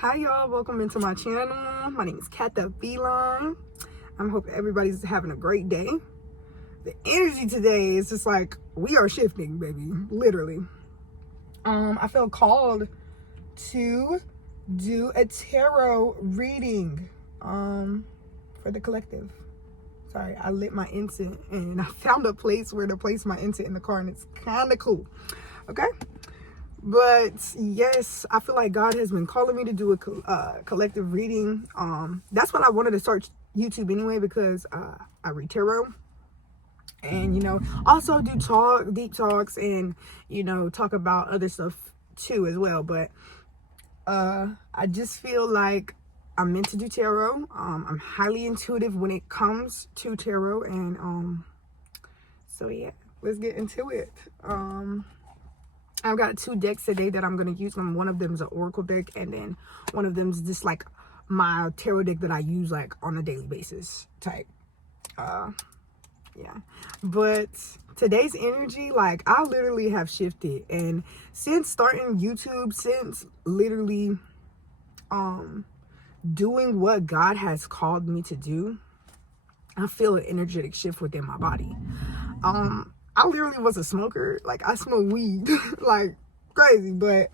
Hi y'all, welcome into my channel. My name is Kat the Feline. I hope everybody's having a great day. The energy today is just like we are shifting, baby, literally. I feel called to do a tarot reading for the collective. Sorry, I lit my incense and I found a place where to place my incense in the car, and it's kind of cool. Okay, but yes, I feel like God has been calling me to do a collective reading. That's what I wanted to start YouTube anyway, because I read tarot, and also do deep talks, and talk about other stuff too as well. But I just feel like I'm meant to do tarot. I'm highly intuitive when it comes to tarot, and so yeah, let's get into it. I've got two decks today that I'm going to use. One of them is an oracle deck, and then one of them is just like my tarot deck that I use like on a daily basis type. Yeah, but today's energy, like, I literally have shifted, and since starting YouTube, since literally doing what God has called me to do, I feel an energetic shift within my body. I literally was a smoker. Like, I smoke weed like crazy, but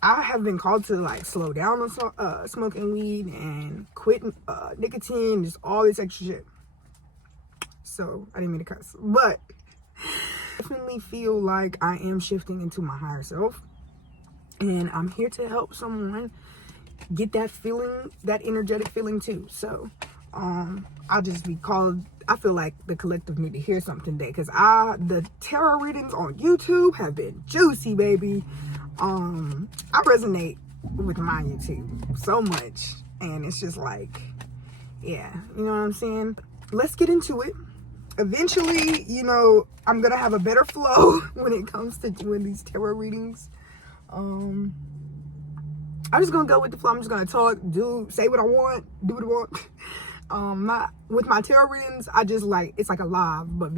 I have been called to like slow down on smoking weed and quit nicotine, just all this extra shit. So I didn't mean to cuss, but I definitely feel like I am shifting into my higher self, and I'm here to help someone get that feeling, that energetic feeling too. So I'll just be called. I feel like the collective need to hear something today, because the tarot readings on YouTube have been juicy, baby. I resonate with my YouTube so much, and it's just like, yeah, you know what I'm saying? Let's get into it. Eventually, I'm gonna have a better flow when it comes to doing these tarot readings. I'm just gonna go with the flow. I'm just gonna talk, say what I want, do what I want. With my tarot readings, I just like, it's like a live but a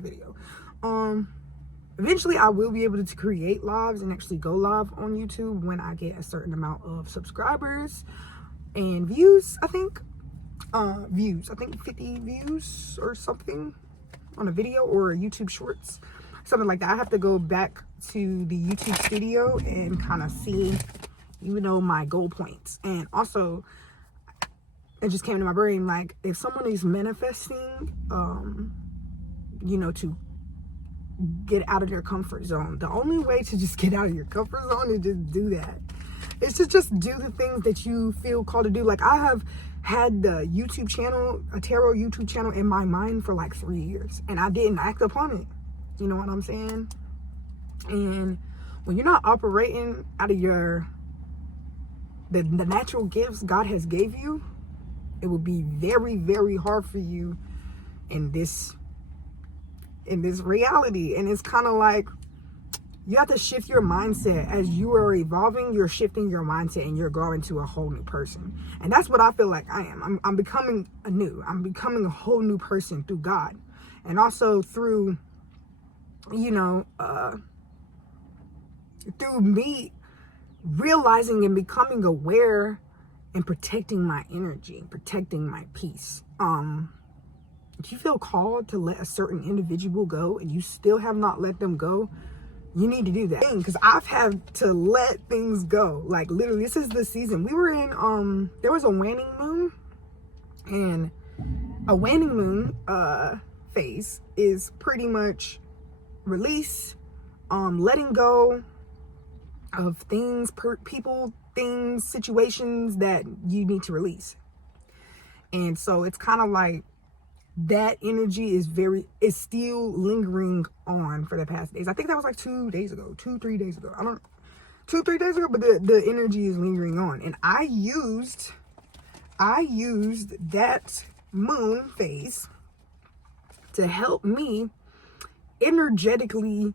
video. Eventually I will be able to create lives and actually go live on YouTube when I get a certain amount of subscribers and views. I think 50 views or something on a video or a YouTube shorts, something like that. I have to go back to the YouTube studio and kind of see, my goal points. And also, it just came to my brain, like, if someone is manifesting, to get out of their comfort zone, the only way to just get out of your comfort zone is just do that. It's just do the things that you feel called to do. Like, I have had the YouTube channel, a tarot YouTube channel, in my mind for like 3 years, and I didn't act upon it. You know what I'm saying? And when you're not operating out of the natural gifts God has gave you, it will be very, very hard for you in this reality. And it's kind of like, you have to shift your mindset. As you are evolving, you're shifting your mindset, and you're growing to a whole new person. And that's what I feel like I am. I'm becoming a whole new person through God, and also through through me realizing and becoming aware and protecting my energy, protecting my peace. If you feel called to let a certain individual go and you still have not let them go, you need to do that, because I've had to let things go. Like, literally, this is the season we were in. There was a waning moon, and a waning moon phase is pretty much release, letting go of things, people, things, situations that you need to release. And so it's kind of like that energy is still lingering on for the past days. I think that was like 3 days ago. I don't know, 2-3 days ago, but the energy is lingering on. And I used that moon phase to help me energetically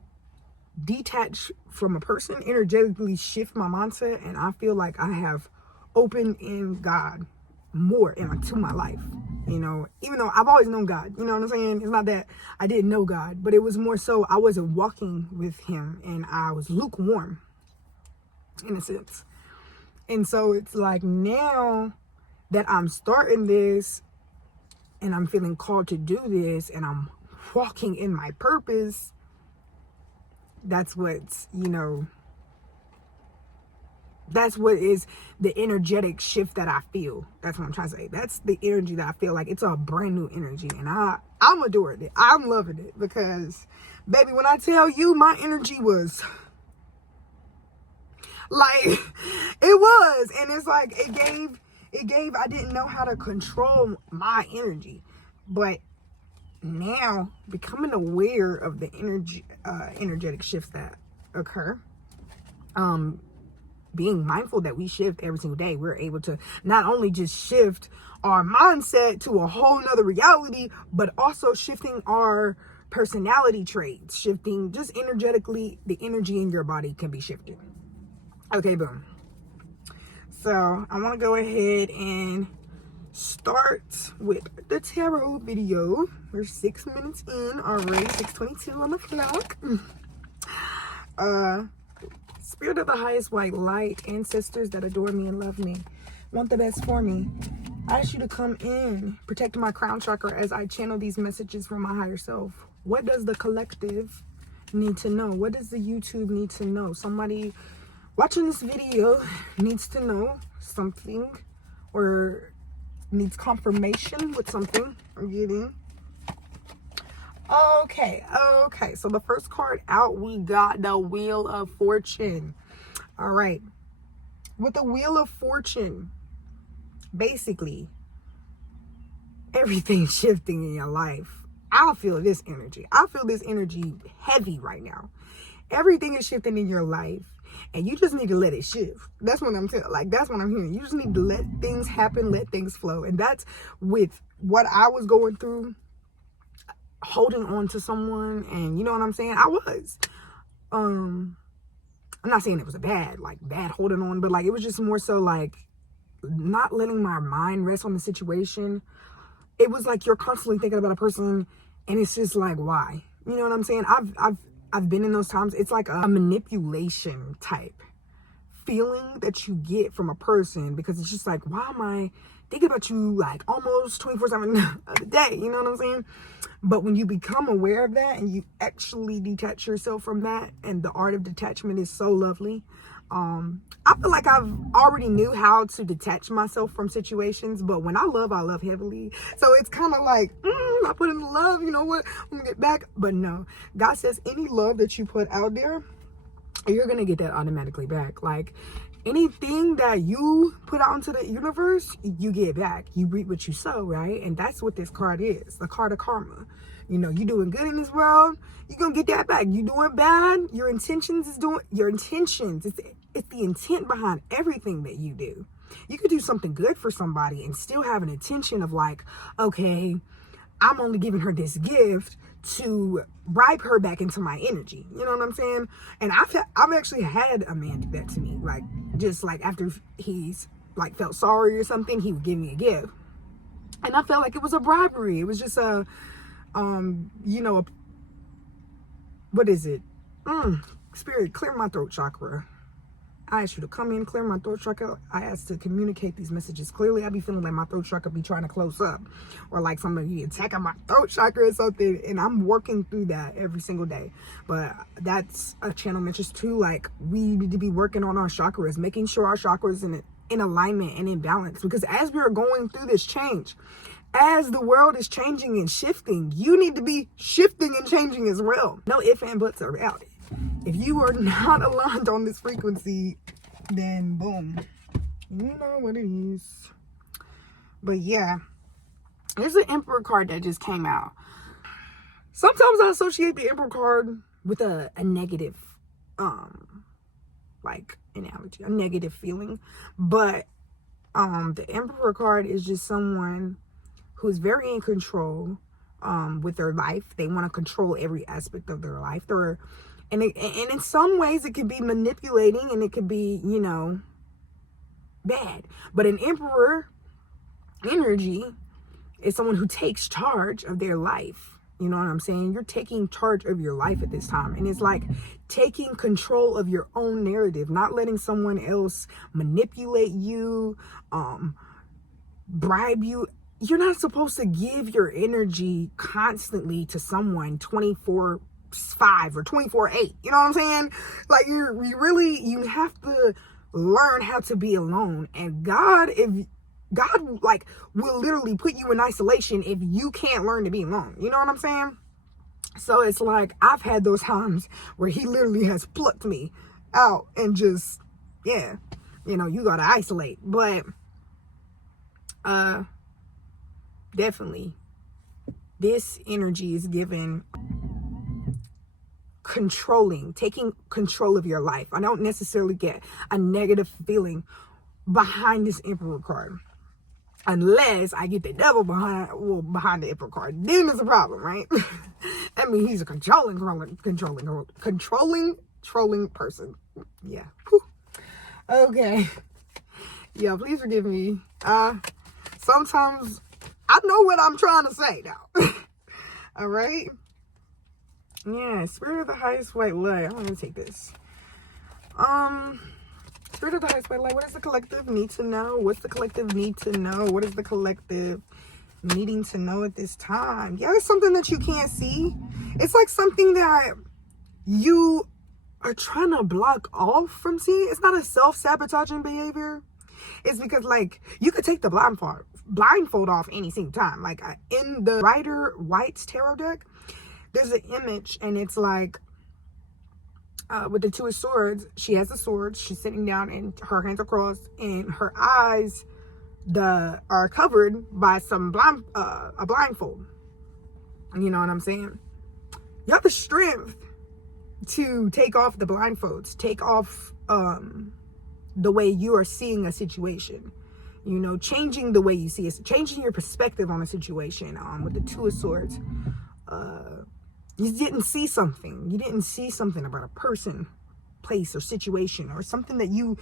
detach from a person, energetically shift my mindset. And I feel like I have opened in God more into my life, even though I've always known God. You know what I'm saying? It's not that I didn't know God, but it was more so I wasn't walking with him, and I was lukewarm in a sense. And so it's like, now that I'm starting this and I'm feeling called to do this and I'm walking in my purpose, that's what's, that's what is the energetic shift that I feel. That's what I'm trying to say. That's the energy that I feel like. It's a brand new energy, and I'm adoring it. I'm loving it, because baby, when I tell you, my energy was like, it was, and it's like it gave I didn't know how to control my energy, but now becoming aware of the energetic shifts that occur, being mindful that we shift every single day, we're able to not only just shift our mindset to a whole nother reality, but also shifting our personality traits, shifting just energetically. The energy in your body can be shifted. Okay, boom. So I want to go ahead and start with the tarot video. We're 6 minutes in already, 6:22 on the clock. Spirit of the highest white light, ancestors that adore me and love me, want the best for me, I ask you to come in, protect my crown chakra as I channel these messages from my higher self. What does the collective need to know? What does the YouTube need to know? Somebody watching this video needs to know something, or needs confirmation with something I'm getting. Okay, so the first card out, we got the Wheel of Fortune. All right, with the Wheel of Fortune, basically everything's shifting in your life. I feel this energy. I feel this energy heavy right now. Everything is shifting in your life, and you just need to let it shift. That's what I'm saying. Like, that's what I'm hearing. You just need to let things happen, let things flow. And that's with what I was going through, holding on to someone, and you know what I'm saying? I was. I'm not saying it was a bad holding on, but like, it was just more so like not letting my mind rest on the situation. It was like you're constantly thinking about a person, and it's just like, why? You know what I'm saying? I've been in those times. It's like a manipulation type feeling that you get from a person, because it's just like, why am I thinking about you like almost 24/7 of the day? You know what I'm saying? But when you become aware of that and you actually detach yourself from that, and the art of detachment is so lovely. I feel like I've already knew how to detach myself from situations, but when I love heavily. So it's kind of like, I put in the love, you know what, I'm gonna get back. But no, God says any love that you put out there, you're gonna get that automatically back. Like, anything that you put out into the universe, you get back. You reap what you sow, right? And that's what this card is, the card of karma. You know, you doing good in this world, you're gonna get that back. You doing bad, your intentions. It's the intent behind everything that you do. You could do something good for somebody and still have an intention of like, okay, I'm only giving her this gift to bribe her back into my energy. You know what I'm saying? And I've actually had a man do that to me. Like, just like after he's like felt sorry or something, he would give me a gift. And I felt like it was a bribery. It was just what is it? Spirit, clear my throat chakra. I ask you to come in, clear my throat chakra. I ask to communicate these messages clearly. I be feeling like my throat chakra be trying to close up, or like somebody attacking my throat chakra or something. And I'm working through that every single day. But that's a channel message too. Like, we need to be working on our chakras, making sure our chakras in alignment and in balance. Because as we are going through this change, as the world is changing and shifting, you need to be shifting and changing as well. No ifs and buts about it. If you are not aligned on this frequency, then boom, you know what it is. But yeah, there's an Emperor card that just came out. Sometimes I associate the Emperor card with a negative, like analogy, a negative feeling. But the Emperor card is just someone who's very in control with their life. They want to control every aspect of their life. And in some ways it could be manipulating, and it could be, bad. But an Emperor energy is someone who takes charge of their life. You know what I'm saying? You're taking charge of your life at this time. And it's like taking control of your own narrative, not letting someone else manipulate you, bribe you. You're not supposed to give your energy constantly to someone 24/5 or 24/8. You know what I'm saying? Like you have to learn how to be alone. And God like will literally put you in isolation if you can't learn to be alone. You know what I'm saying? So it's like I've had those times where he literally has plucked me out and just, yeah, you gotta isolate. But definitely this energy is given taking control of your life. I don't necessarily get a negative feeling behind this Emperor card, unless I get the devil behind the Emperor card. Then it's a problem, right? I mean, he's a controlling person. Yeah. Whew. Okay. Yeah, please forgive me. Sometimes I know what I'm trying to say now. All right. Yeah, Spirit of the Highest White Light. I'm gonna take this. Spirit of the Highest White Light. What does the collective need to know? What's the collective need to know? What is the collective needing to know at this time? Yeah, it's something that you can't see. It's like something that you are trying to block off from seeing. It's not a self-sabotaging behavior. It's because, like, you could take the blindfold off any single time. Like, in the Rider White's tarot deck, there's an image, and it's like, with the Two of Swords, she has a sword, she's sitting down, and her hands are crossed, and her eyes are covered by a blindfold. You know what I'm saying? You have the strength to take off the blindfolds, take off the way you are seeing a situation, changing the way you see it, changing your perspective on a situation. With the Two of Swords, you didn't see something. You didn't see something about a person, place, or situation, or something that you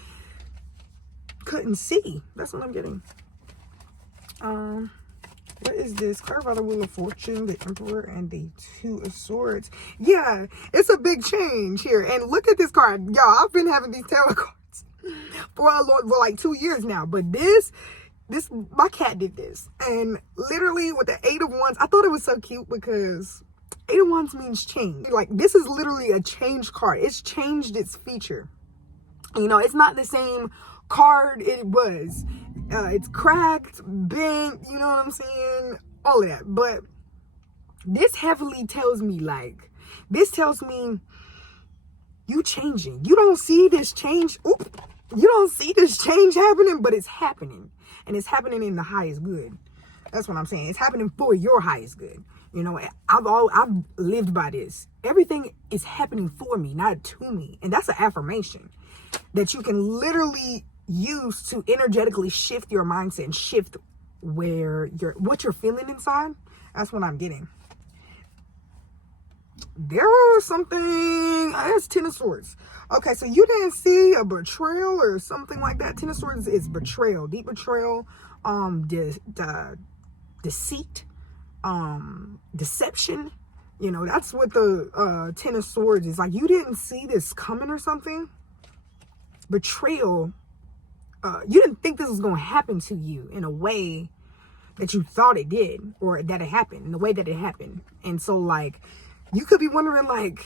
couldn't see. That's what I'm getting. What is this? Card by the Wheel of Fortune, the Emperor, and the Two of Swords. Yeah, it's a big change here. And look at this card. Y'all, I've been having these tarot cards for like 2 years now. But this, my cat did this. And literally with the Eight of Wands, I thought it was so cute because Eight of Wands means change. Like, this is literally a change card. It's changed its feature. It's not the same card it was. It's cracked, bent, you know what I'm saying? All of that. But this heavily tells me, you changing. You don't see this change. You don't see this change happening, but it's happening. And it's happening in the highest good. That's what I'm saying. It's happening for your highest good. I've lived by this. Everything is happening for me, not to me. And that's an affirmation that you can literally use to energetically shift your mindset and shift what you're feeling inside. That's what I'm getting. There was something. That's Ten of Swords. Okay, so you didn't see a betrayal or something like that. Ten of Swords is betrayal, deep betrayal, deceit, deception. That's what the Ten of Swords is. Like, you didn't see this coming or something. Betrayal. You didn't think this was going to happen to you in a way that you thought it did, or that it happened in the way that it happened. And so, like, you could be wondering, like,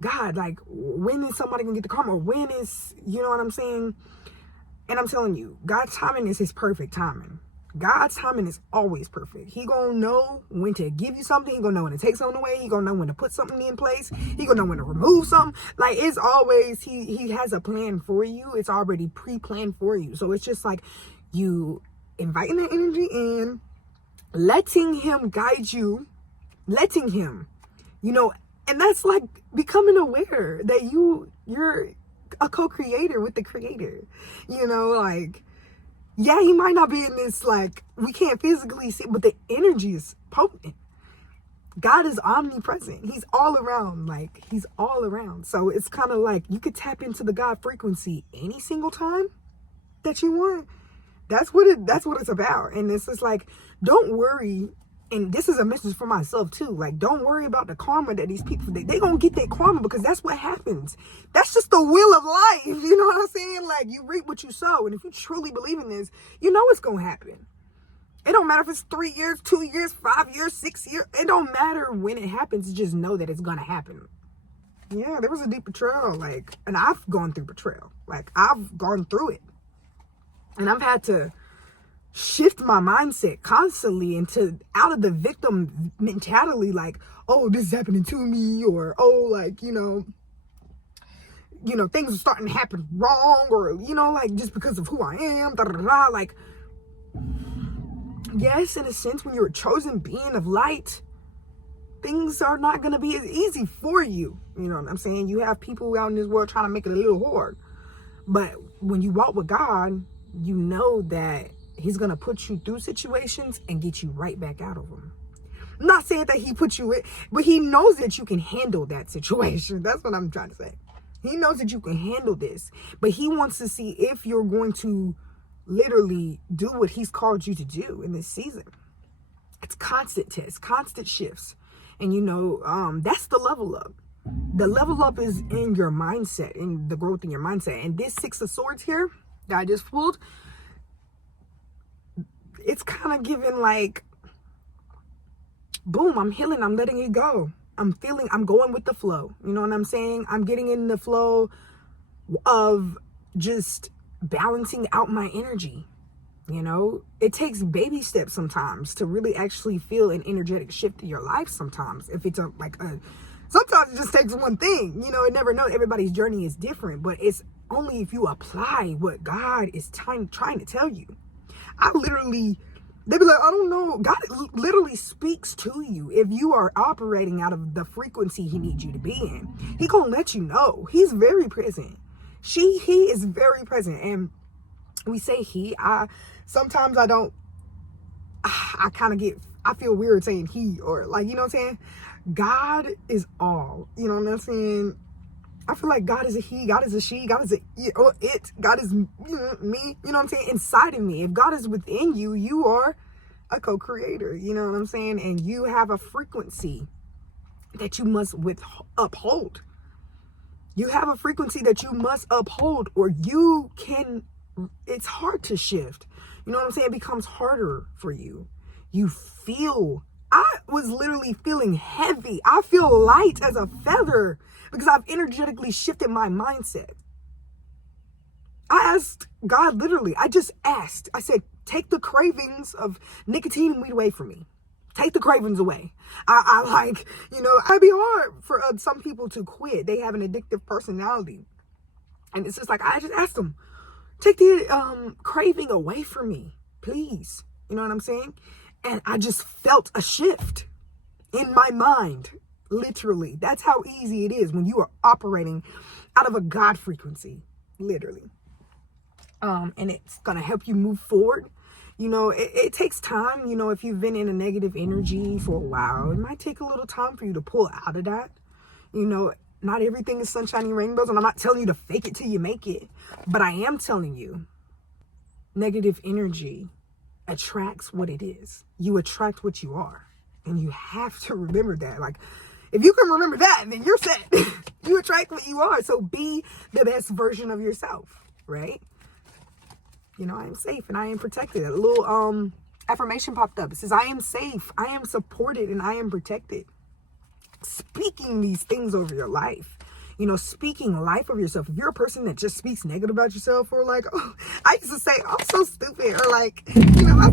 God, like, when is somebody going to get the karma? Or when is, you know what I'm saying? And I'm telling you, God's timing is his perfect timing. God's timing is always perfect. He gonna know when to give you something. He gonna know when to take something away. He gonna know when to put something in place. He gonna know when to remove something. Like, it's always, he has a plan for you. It's already pre-planned for you. So it's just like you inviting that energy in, letting him guide you, letting him, and that's like becoming aware that you're a co-creator with the creator. Like, yeah, he might not be in this, like, we can't physically see, but the energy is potent. God is omnipresent. He's all around. Like, he's all around. So it's kind of like you could tap into the God frequency any single time that you want. That's what it's about. And it's just like, don't worry And this is a message for myself too. Like, don't worry about the karma that these people, they gonna get their karma, because that's what happens. That's just the will of life. You know what I'm saying? Like, you reap what you sow. And if you truly believe in this, you know it's gonna happen. It don't matter if it's 3 years, 2 years, 5 years, 6 years. It don't matter when it happens. Just know that it's gonna happen. Yeah, there was a deep betrayal. Like, and I've gone through betrayal. Like, I've gone through it. And I've had to shift my mindset constantly into out of the victim mentality, like, oh, this is happening to me, or oh, like, you know, things are starting to happen wrong, or, you know, like, just because of who I am, da da da. Like, yes, in a sense, when you're a chosen being of light, things are not going to be as easy for you. You know what I'm saying? You have people out in this world trying to make it a little hard. But when you walk with God, you know that he's going to put you through situations and get you right back out of them. I'm not saying that he put you in, but he knows that you can handle that situation. That's what I'm trying to say. He knows that you can handle this, but he wants to see if you're going to literally do what he's called you to do in this season. It's constant tests, constant shifts. And, you know, that's the level up. The level up is in your mindset, in the growth in your mindset. And this 6 of Swords here that I just pulled, it's kind of giving like, boom, I'm healing, I'm letting it go. I'm going with the flow. You know what I'm saying? I'm getting in the flow of just balancing out my energy. You know, it takes baby steps sometimes to really actually feel an energetic shift in your life sometimes. If it's sometimes it just takes one thing. You know, I never know. Everybody's journey is different, but it's only if you apply what God is trying to tell you. They be like, I don't know. God literally speaks to you. If you are operating out of the frequency he needs you to be in, he gonna let you know. He's very present. He is very present. And we say sometimes I don't, I feel weird saying he, or like, you know what I'm saying? God is all, you know what I'm saying? I feel like God is a he, God is a she, God is God is me, you know what I'm saying? Inside of me. If God is within you, you are a co-creator, you know what I'm saying? And you have a frequency that you must uphold. You have a frequency that you must uphold, or it's hard to shift. You know what I'm saying? It becomes harder for you. I was literally feeling heavy. I feel light as a feather because I've energetically shifted my mindset. I asked God, literally, I said, take the cravings of nicotine and weed away from me. Take the cravings away. I like, you know, it'd be hard for some people to quit. They have an addictive personality. And it's just like, I just asked them, take the craving away from me, please. You know what I'm saying? And I just felt a shift in my mind, literally. That's how easy it is when you are operating out of a God frequency, literally. And it's going to help you move forward. You know, it takes time. You know, if you've been in a negative energy for a while, it might take a little time for you to pull out of that. You know, not everything is sunshine and rainbows, and I'm not telling you to fake it till you make it. But I am telling you, negative energy attracts what it is. You attract what you are. And you have to remember that. Like, if you can remember that, then you're set. You attract what you are. So be the best version of yourself, right? You know, I am safe and I am protected. A little affirmation popped up. It says, I am safe, I am supported, and I am protected. Speaking these things over your life. You know, speaking life over yourself. If you're a person that just speaks negative about yourself, or like, oh, I used to say, I'm so stupid, or like, you know,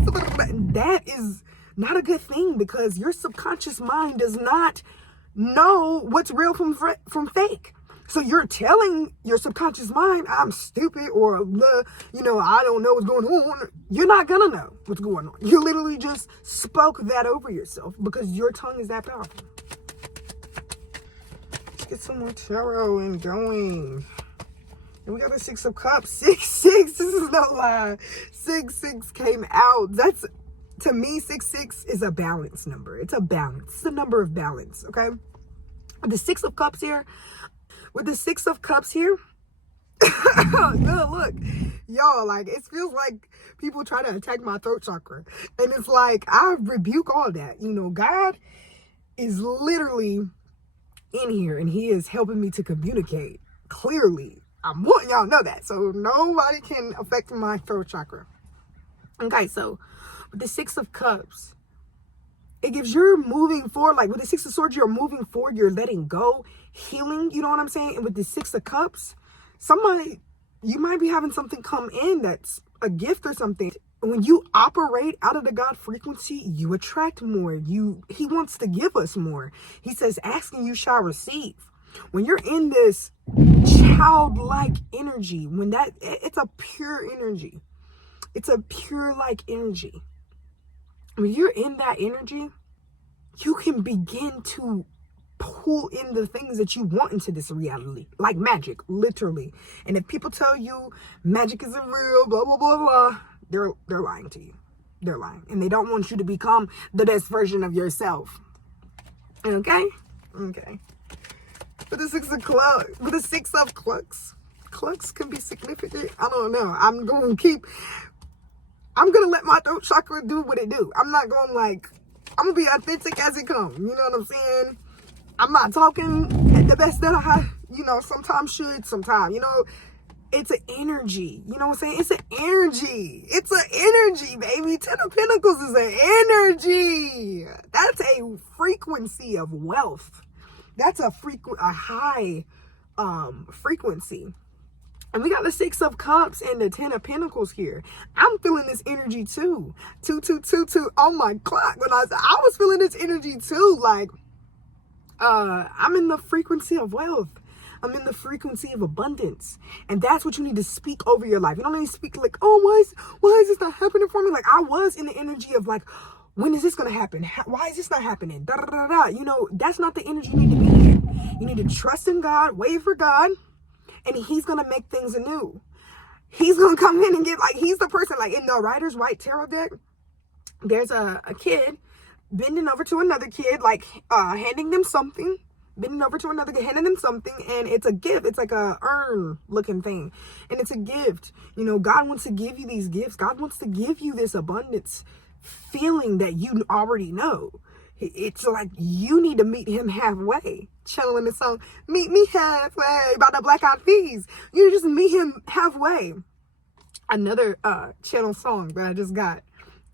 that is not a good thing, because your subconscious mind does not know what's real from fake. So you're telling your subconscious mind, I'm stupid, or, you know, I don't know what's going on. You're not going to know what's going on. You literally just spoke that over yourself because your tongue is that powerful. Let's get some more tarot and going. And we got the 6 of Cups. 6. This is no lie. 6 came out. That's, to me, 6 is a balance number. It's a balance. It's a number of balance, okay? The 6 of Cups here. With the 6 of Cups here, look, Y'all, like, it feels like people try to attack my throat chakra. And it's like, I rebuke all that. You know, God is literally in here and he is helping me to communicate clearly. I'm wanting y'all to know that. So nobody can affect my throat chakra. Okay, so with the Six of Cups, it gives you're moving forward. Like with the Six of Swords, you're moving forward. You're letting go, healing. You know what I'm saying? And with the Six of Cups, you might be having something come in that's a gift or something. When you operate out of the God frequency, you attract more. He wants to give us more. He says, ask and you shall receive. When you're in this childlike energy, it's a pure energy. It's a pure like energy. When you're in that energy, you can begin to pull in the things that you want into this reality, like magic, literally. And if people tell you magic isn't real, blah blah blah blah, they're lying to you. They're lying, and they don't want you to become the best version of yourself. Okay. With the Six of Clucks can be significant. I don't know. I'm gonna let my throat chakra do what it do. I'm not gonna I'm gonna be authentic as it comes. You know what I'm saying? I'm not talking at the best that I, sometimes should, sometimes, it's an energy. You know what I'm saying? It's an energy. It's an energy, baby. Ten of Pentacles is an energy. That's a frequency of wealth. That's a high frequency. And we got the Six of Cups and the Ten of Pentacles here. I'm feeling this energy too. 2222 on my clock. When I was feeling this energy too. Like, I'm in the frequency of wealth. I'm in the frequency of abundance. And that's what you need to speak over your life. You don't need to speak like, oh, why is this not happening for me? Like, I was in the energy of like, when is this going to happen? Why is this not happening? Da, da, da, da. That's not the energy you need to be in. You need to trust in God, wait for God, and he's going to make things anew. He's going to come in and he's the person, like in the Rider's White Tarot deck, there's a kid bending over to another kid, handing them something, and it's a gift. It's like a urn looking thing, and it's a gift. God wants to give you these gifts. God wants to give you this abundance feeling that you already know. It's like you need to meet him halfway. Channeling the song, Meet Me Halfway by the Black Eyed Peas. You just meet him halfway. Another channel song that I just got.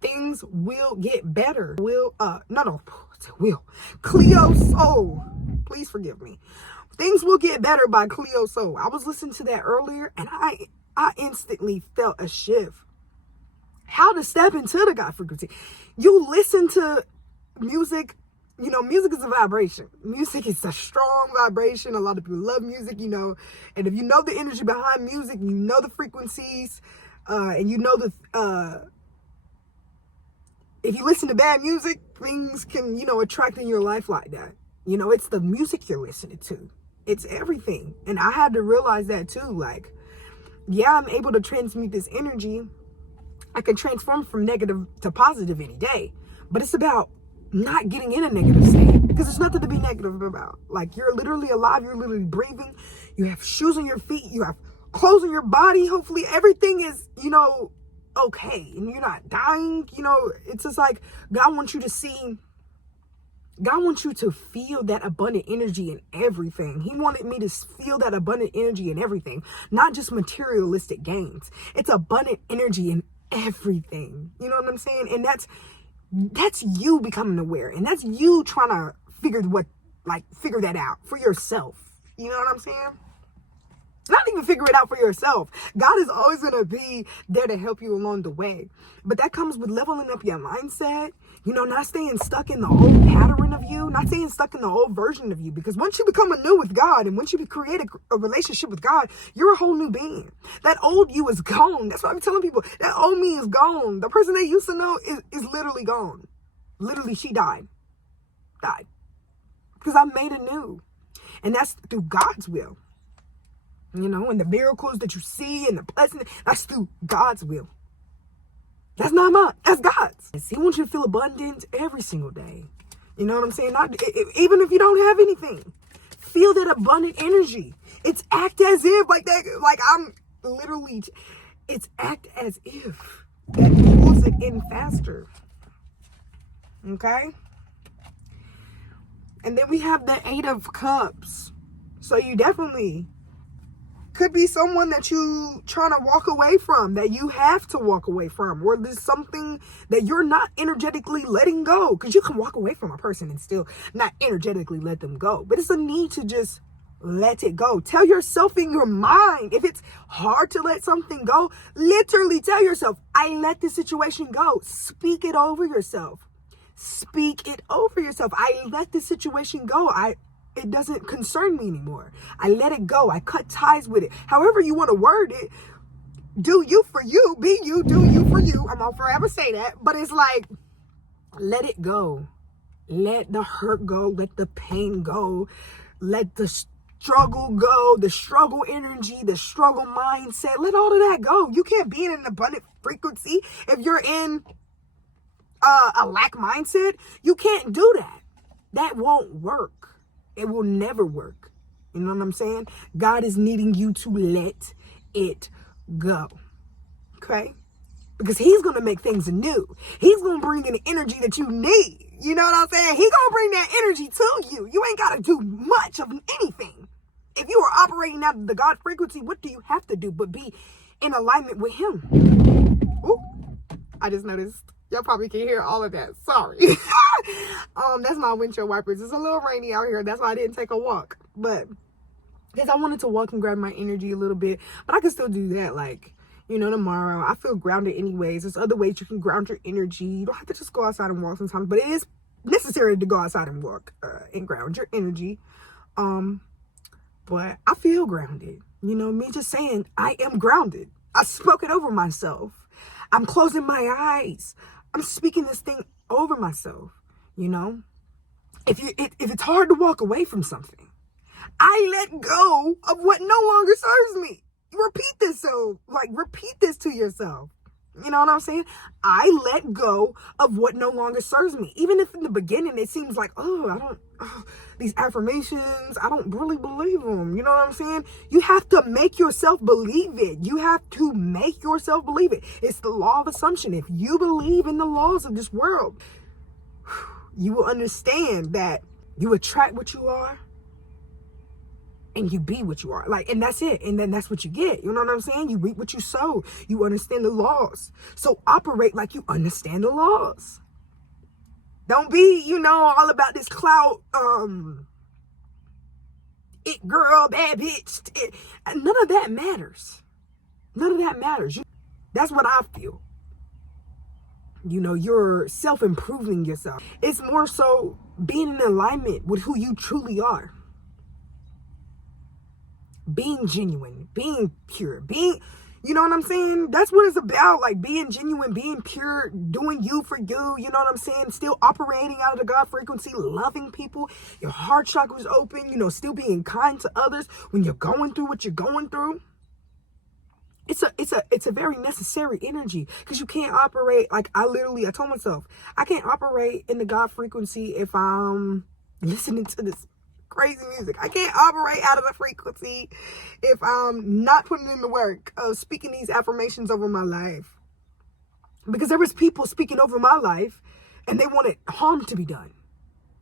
Things will get better. Cleo Soul. Please forgive me. Things Will Get Better by Cleo Soul. I was listening to that earlier and I instantly felt a shift. How to step into the God frequency. You listen to music. Music is a vibration. Music is a strong vibration. A lot of people love music, and if you know the energy behind music, you know the frequencies, and you know if you listen to bad music, things can, attract in your life like that. It's the music you're listening to. It's everything. And I had to realize that too. Like, yeah, I'm able to transmute this energy. I can transform from negative to positive any day. But it's about not getting in a negative state. Because there's nothing to be negative about. Like, you're literally alive. You're literally breathing. You have shoes on your feet. You have clothes on your body. Hopefully everything is, okay. And you're not dying. It's just like God wants you to feel that abundant energy in everything. He wanted me to feel that abundant energy in everything. Not just materialistic gains. It's abundant energy in everything. You know what I'm saying? And that's you becoming aware, and that's you trying to figure that out for yourself. You know what I'm saying? Not even figure it out for yourself. God is always going to be there to help you along the way. But that comes with leveling up your mindset, not staying stuck in the old pattern of you, not staying stuck in the old version of you. Because once you become anew with God, and once you create a relationship with God, you're a whole new being. That old you is gone. That's why I'm telling people, that old me is gone. The person they used to know is literally gone. Literally, she died. Because I'm made anew. And that's through God's will. And the miracles that you see and the blessings, that's through God's will. That's not mine. That's God's. He wants you to feel abundant every single day. You know what I'm saying? Even if you don't have anything, feel that abundant energy. It's act as if like I'm literally, It's act as if. That pulls it in faster. Okay? And then we have the Eight of Cups. So you definitely could be someone that you trying to walk away from, that you have to walk away from, or there's something that you're not energetically letting go, because you can walk away from a person and still not energetically let them go, but it's a need to just let it go. Tell yourself in your mind, if it's hard to let something go, literally tell yourself, I let this situation go. Speak it over yourself. Speak it over yourself. I let this situation go. It doesn't concern me anymore. I let it go. I cut ties with it. However you want to word it, do you for you, be you, do you for you. I'm gonna forever say that, but it's like, let it go. Let the hurt go. Let the pain go. Let the struggle go. The struggle energy, the struggle mindset. Let all of that go. You can't be in an abundant frequency if you're in a lack mindset. You can't do that. That won't work. It will never work. You know what I'm saying? God is needing you to let it go. Okay? Because he's going to make things new. He's going to bring in the energy that you need. You know what I'm saying? He's going to bring that energy to you. You ain't got to do much of anything. If you are operating out of the God frequency, what do you have to do but be in alignment with him? Ooh, I just noticed. Y'all probably can hear all of that. Sorry. That's my windshield wipers. It's a little rainy out here. That's why I didn't take a walk. But because I wanted to walk and grab my energy a little bit. But I can still do that, like, you know, tomorrow. I feel grounded anyways. There's other ways you can ground your energy. You don't have to just go outside and walk sometimes. But it is necessary to go outside and walk and ground your energy. But I feel grounded. You know, me just saying I am grounded. I spoke it over myself. I'm closing my eyes. I'm speaking this thing over myself, you know. If it's hard to walk away from something, I let go of what no longer serves me. Repeat this to yourself. You know what I'm saying? I let go of what no longer serves me. Even if in the beginning it seems like, these affirmations, I don't really believe them. You know what I'm saying? You have to make yourself believe it. You have to make yourself believe it. It's the law of assumption. If you believe in the laws of this world, you will understand that you attract what you are and you be what you are. Like, and that's it. And then that's what you get. You know what I'm saying? You reap what you sow. You understand the laws. So operate like you understand the laws. Don't be, you know, all about this clout, it girl, bad bitch. None of that matters. None of that matters. That's what I feel. You know, you're self-improving yourself. It's more so being in alignment with who you truly are. Being genuine, being pure, you know what I'm saying? That's what it's about. Like being genuine, being pure, doing you for you. You know what I'm saying? Still operating out of the God frequency, loving people. Your heart chakra's open, you know, still being kind to others when you're going through what you're going through. It's a very necessary energy, because you can't operate like I told myself, I can't operate in the God frequency if I'm listening to this crazy music. I can't operate out of the frequency if I'm not putting in the work of speaking these affirmations over my life. Because there was people speaking over my life and they wanted harm to be done.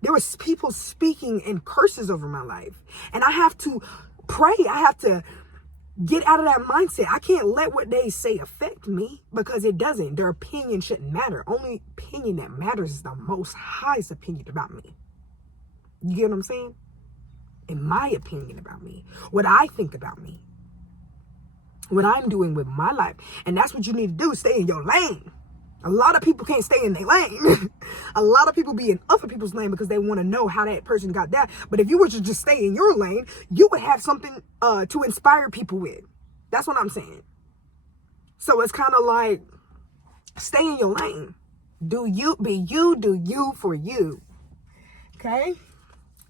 There was people speaking in curses over my life, and I have to pray. I have to get out of that mindset. I can't let what they say affect me, because it doesn't. Their opinion shouldn't matter. Only opinion that matters is the Most High's opinion about me. You get what I'm saying? In my opinion about me, what I think about me, what I'm doing with my life. And that's what you need to do. Stay in your lane. A lot of people can't stay in their lane. A lot of people be in other people's lane because they want to know how that person got that. But if you were to just stay in your lane, you would have something to inspire people with. That's what I'm saying. So it's kind of like, stay in your lane. Do you, be you, do you for you. Okay?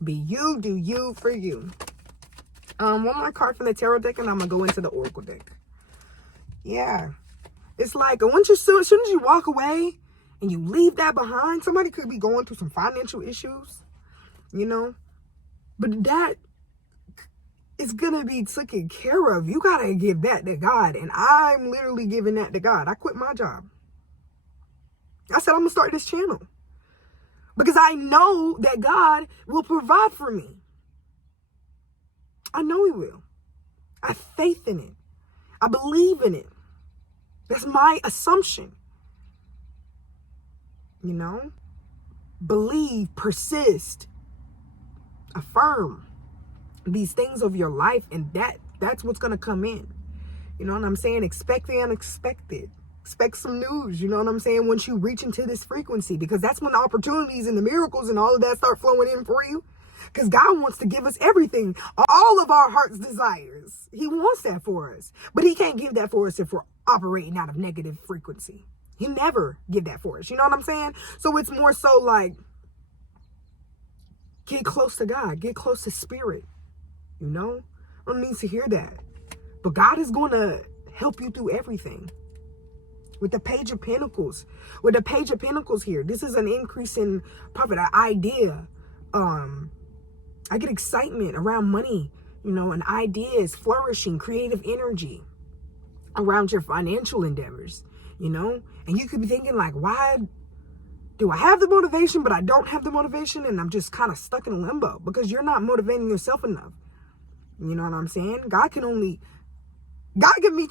Be you, do you for you. One more card from the tarot deck, and I'm gonna go into the oracle deck. Yeah, it's like once as soon as you walk away and you leave that behind, somebody could be going through some financial issues, you know, but that it's going to be taken care of. You got to give that to God. And I'm literally giving that to God. I quit my job. I said, I'm going to start this channel because I know that God will provide for me. I know he will. I have faith in it. I believe in it. That's my assumption. You know, believe, persist, affirm these things of your life, and that's what's going to come in. You know what I'm saying? Expect the unexpected. Expect some news, you know what I'm saying, once you reach into this frequency, because that's when the opportunities and the miracles and all of that start flowing in for you. Because God wants to give us everything, all of our heart's desires. He wants that for us, but he can't give that for us if we're operating out of negative frequency. He never give that for us. You know what I'm saying? So it's more so like, get close to God, get close to spirit. You know, I don't need to hear that, but God is going to help you through everything. With the Page of Pentacles, here, this is an increase in profit, an idea. I get excitement around money, you know, and ideas, flourishing, creative energy around your financial endeavors, you know. And you could be thinking like, why do I have the motivation, but I don't have the motivation, and I'm just kind of stuck in limbo? Because you're not motivating yourself enough. You know what I'm saying? God can meet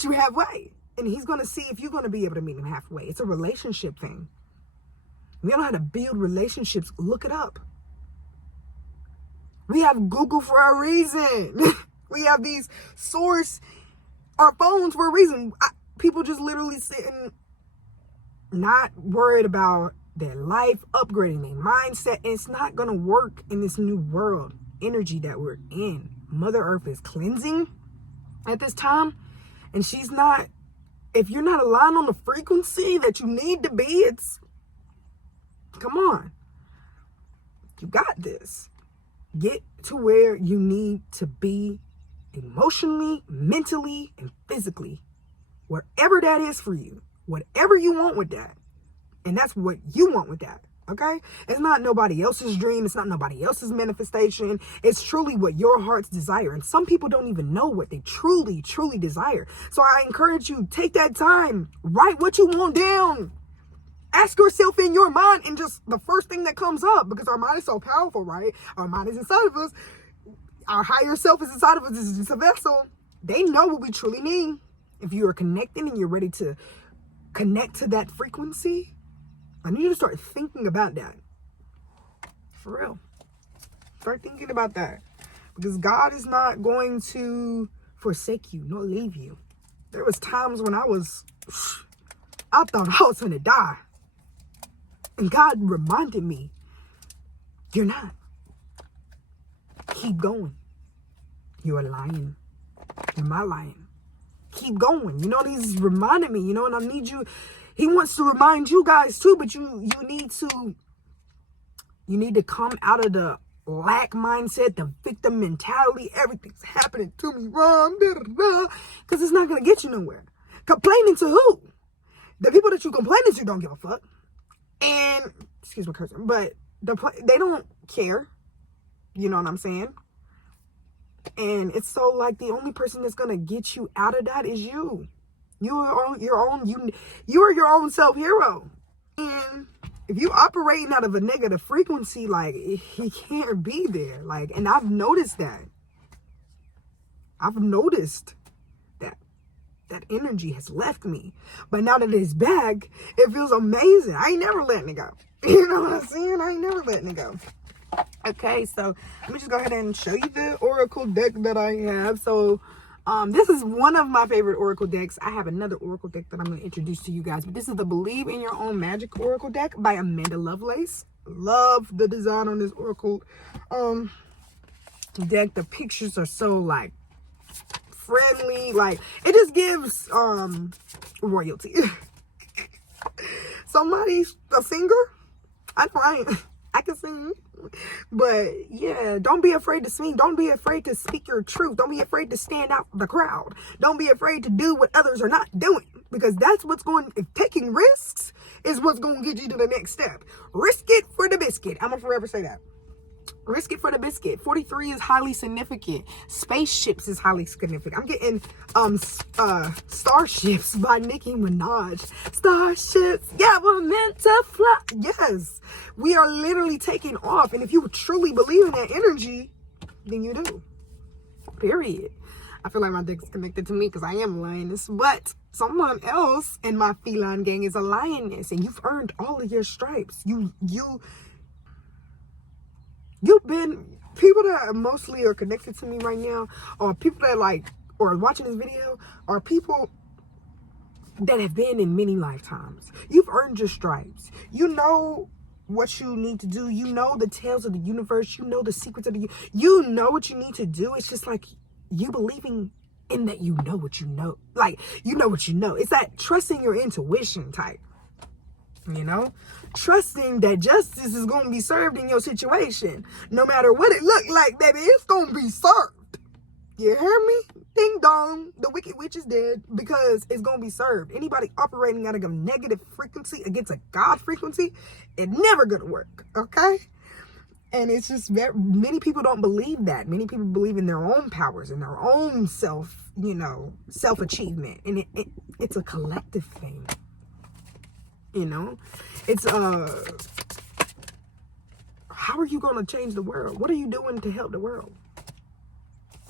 you halfway. And he's going to see if you're going to be able to meet him halfway. It's a relationship thing. We don't know how to build relationships. Look it up. We have Google for a reason. We have these our phones for a reason. People just literally sitting, not worried about their life, upgrading their mindset. And it's not going to work in this new world energy that we're in. Mother Earth is cleansing at this time. And she's not, if you're not aligned on the frequency that you need to be, come on. You got this. Get to where you need to be emotionally, mentally, and physically. Wherever that is for you. Whatever you want with that. And that's what you want with that. Okay? It's not nobody else's dream. It's not nobody else's manifestation. It's truly what your heart's desire. And some people don't even know what they truly, truly desire. So I encourage you, take that time. Write what you want down. Ask yourself in your mind, and just the first thing that comes up, because our mind is so powerful, right? Our mind is inside of us. Our higher self is inside of us. This is just a vessel. They know what we truly need. If you are connecting and you're ready to connect to that frequency, I need you to start thinking about that. For real. Start thinking about that. Because God is not going to forsake you, nor leave you. There was times when I thought I was going to die. And God reminded me, you're not. Keep going. You're a lion. You're my lion. Keep going. You know, he's reminding me, you know, and I need you. He wants to remind you guys too, but you need to come out of the lack mindset, the victim mentality. Everything's happening to me wrong, because it's not going to get you nowhere. Complaining to who? The people that you complaining to don't give a fuck. And, excuse my cursing, but they don't care. You know what I'm saying? And it's so like the only person that's going to get you out of that is you. You are your own self-hero. And if you operating out of a negative frequency, like, he can't be there. Like, and I've noticed that. I've noticed that energy has left me. But now that it's back, it feels amazing. I ain't never letting it go. You know what I'm saying? I ain't never letting it go. Okay, so let me just go ahead and show you the oracle deck that I have. So this is one of my favorite oracle decks. I have another oracle deck that I'm going to introduce to you guys, but this is the Believe in Your Own Magic oracle deck by Amanda Lovelace. Love the design on this oracle deck. The pictures are so like friendly, like it just gives royalty. Somebody's a singer. I can sing. But yeah, don't be afraid to sing. Don't be afraid to speak your truth. Don't be afraid to stand out the crowd. Don't be afraid to do what others are not doing, because that's what's taking risks is what's going to get you to the next step. Risk it for the biscuit. I'm going to forever say that. Risk it for the biscuit. 43 is highly significant. Spaceships is highly significant. I'm getting Starships by Nicki Minaj. Starships, yeah, we're meant to fly. Yes, we are literally taking off. And if you truly believe in that energy, then you do. Period. I feel like my dick's connected to me because I am a lioness, but someone else in my feline gang is a lioness, and you've earned all of your stripes. You've been, people that mostly are connected to me right now, or people that like, or watching this video, are people that have been in many lifetimes. You've earned your stripes. You know what you need to do. You know the tales of the universe. You know the secrets of you know what you need to do. It's just like you believing in that you know what you know. Like, you know what you know. It's that trusting your intuition type. You know, trusting that justice is going to be served in your situation. No matter what it look like, baby, it's going to be served. You hear me? Ding dong. The wicked witch is dead because it's going to be served. Anybody operating out of a negative frequency against a God frequency, it's never going to work. Okay? And it's just many people don't believe that. Many people believe in their own powers and their own self-achievement. And it's a collective thing. You know, it's how are you going to change the world? What are you doing to help the world?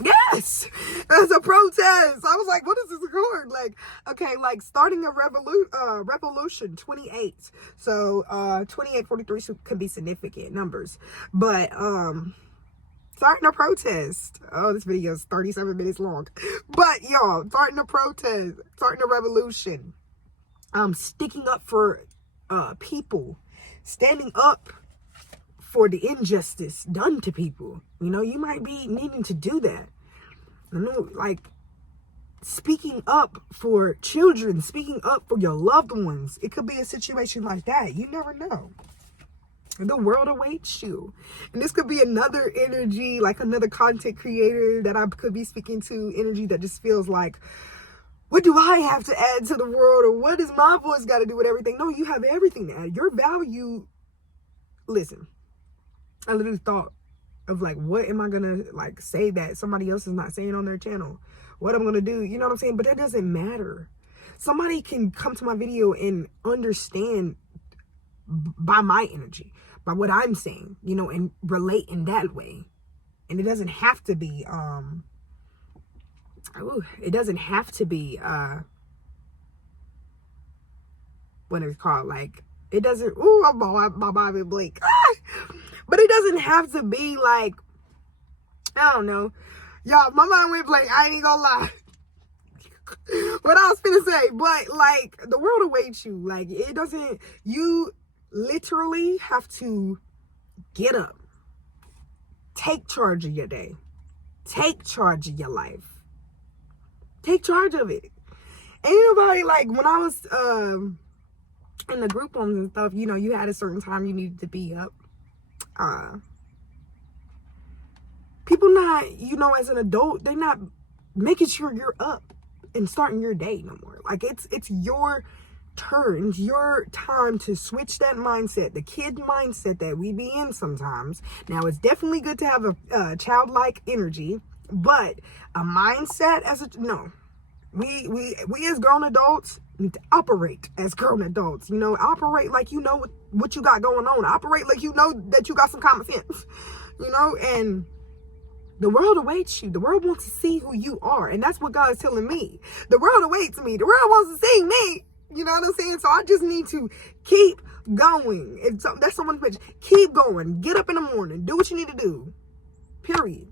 Yes, that's a protest. I was like, what is this called? Like, okay, like starting a revolution, 28. So 28, 43 could be significant numbers, but starting a protest. Oh, this video is 37 minutes long, but y'all, starting a protest, starting a revolution. Sticking up for people, standing up for the injustice done to people. You know, you might be needing to do that. You know, like speaking up for children, speaking up for your loved ones. It could be a situation like that. You never know. The world awaits you. And this could be another energy, like another content creator that I could be speaking to, energy that just feels like, what do I have to add to the world? Or what does my voice got to do with everything? No, you have everything to add. Your value. Listen, I literally thought of like, what am I going to like say that somebody else is not saying on their channel? What I'm going to do? You know what I'm saying? But that doesn't matter. Somebody can come to my video and understand by my energy, by what I'm saying, you know, and relate in that way. And it doesn't have to be, it doesn't have to be what it's called, like it doesn't my Bobby Blake but it doesn't have to be like, I don't know, y'all, my mind went blank. I ain't gonna lie what I was finna say, but like the world awaits you. Like it doesn't, you literally have to get up, take charge of your day, take charge of your life. Take charge of it. Ain't nobody, like, when I was in the group homes and stuff, you know, you had a certain time you needed to be up. People not, you know, as an adult, they're not making sure you're up and starting your day no more. Like, it's your turn. It's your time to switch that mindset, the kid mindset that we be in sometimes. Now, it's definitely good to have a childlike energy. But a mindset we as grown adults need to operate as grown adults. You know, operate like you know what you got going on. Operate like you know that you got some common sense. You know, and the world awaits you. The world wants to see who you are, and that's what God is telling me. The world awaits me. The world wants to see me. You know what I'm saying? So I just need to keep going. If that's someone's pitch, keep going. Get up in the morning. Do what you need to do. Period.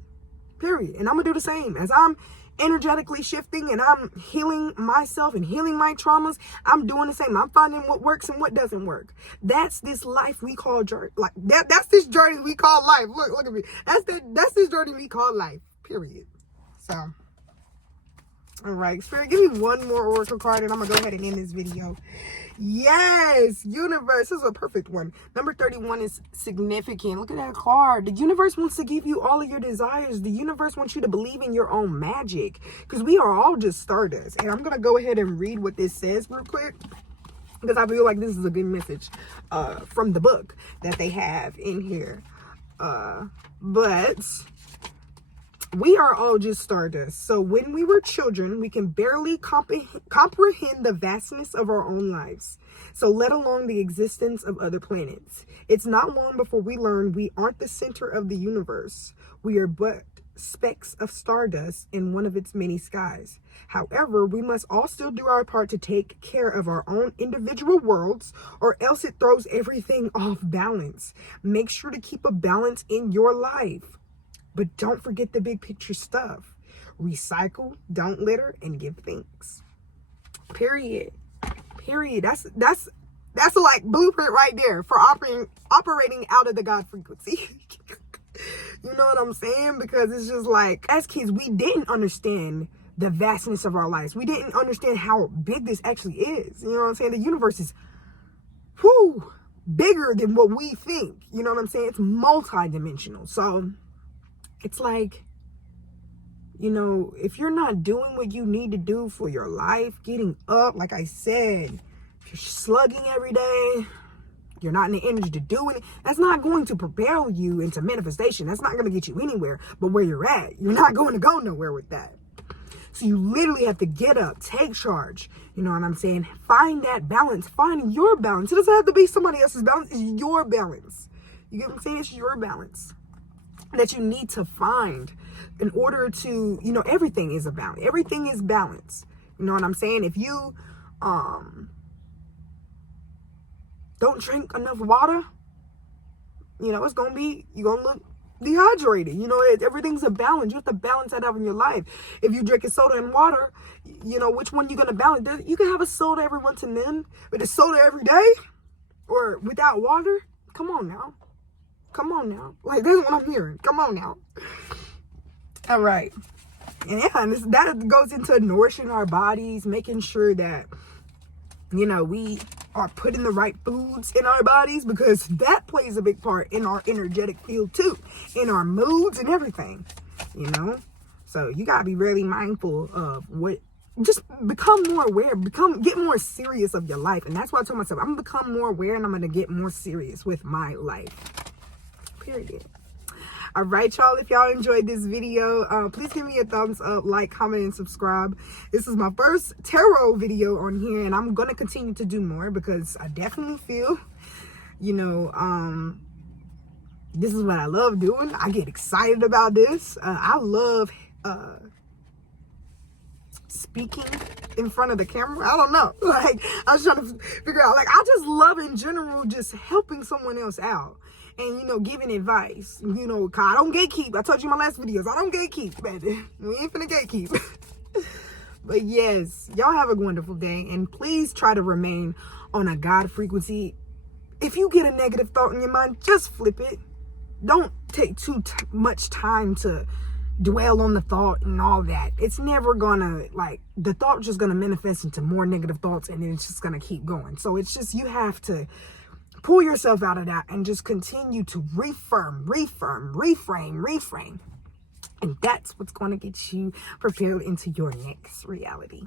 And I'm gonna do the same. As I'm energetically shifting and I'm healing myself and healing my traumas, I'm doing the same. I'm finding what works and what doesn't work. That's this life we call journey. Like that's this journey we call life. Look at me. That's this journey we call life. Period. So, all right, Spirit, give me one more oracle card and I'm gonna go ahead and end this video. Yes, universe. This is a perfect one. Number 31 is significant. Look at that card. The universe wants to give you all of your desires. The universe wants you to believe in your own magic, because we are all just stardust. And I'm going to go ahead and read what this says real quick, because I feel like this is a good message from the book that they have in here. But we are all just stardust. So when we were children, we can barely comprehend the vastness of our own lives. So let alone the existence of other planets. It's not long before we learn we aren't the center of the universe. We are but specks of stardust in one of its many skies. However, we must all still do our part to take care of our own individual worlds, or else it throws everything off balance. Make sure to keep a balance in your life. But don't forget the big picture stuff. Recycle, don't litter, and give thanks. Period. That's like blueprint right there for operating out of the God frequency. You know what I'm saying? Because it's just like, as kids, we didn't understand the vastness of our lives. We didn't understand how big this actually is. You know what I'm saying? The universe is bigger than what we think. You know what I'm saying? It's multi-dimensional. So it's like, you know, if you're not doing what you need to do for your life, getting up, like I said, if you're slugging every day, you're not in the energy to do it, that's not going to propel you into manifestation. That's not going to get you anywhere. But where you're at, you're not going to go nowhere with that. So you literally have to get up, take charge. You know what I'm saying? Find that balance. Find your balance. It doesn't have to be somebody else's balance. It's your balance. You get what I'm saying? It's your balance that you need to find in order to, you know, everything is a balance. Everything is balance. You know what I'm saying? If you don't drink enough water, you know, it's going to be, you're going to look dehydrated. You know, everything's a balance. You have to balance that out in your life. If you drink a soda and water, you know, which one you're going to balance? You can have a soda every once in a while, but a soda every day or without water? Come on now. Come on now. Like, that's what I'm hearing. Come on now. All right. And yeah, and that goes into nourishing our bodies, making sure that, you know, we are putting the right foods in our bodies, because that plays a big part in our energetic field too, in our moods and everything, you know. So you got to be really mindful of what, just become more aware, get more serious of your life. And that's why I told myself, I'm going to become more aware and I'm going to get more serious with my life. Period. All right, y'all, if y'all enjoyed this video, please give me a thumbs up, like, comment, and subscribe. This is my first tarot video on here, and I'm going to continue to do more because I definitely feel, you know, this is what I love doing. I get excited about this. I love speaking in front of the camera. I don't know. Like, I was trying to figure out, like, I just love in general just helping someone else out. And, you know, giving advice, you know, I don't gatekeep. I told you in my last videos, I don't gatekeep, baby. We ain't finna gatekeep. But yes, y'all have a wonderful day. And please try to remain on a God frequency. If you get a negative thought in your mind, just flip it. Don't take too much time to dwell on the thought and all that. It's never gonna, like, the thought just gonna manifest into more negative thoughts, and then it's just gonna keep going. So it's just, you have to pull yourself out of that and just continue to reframe. And that's what's going to get you propelled into your next reality.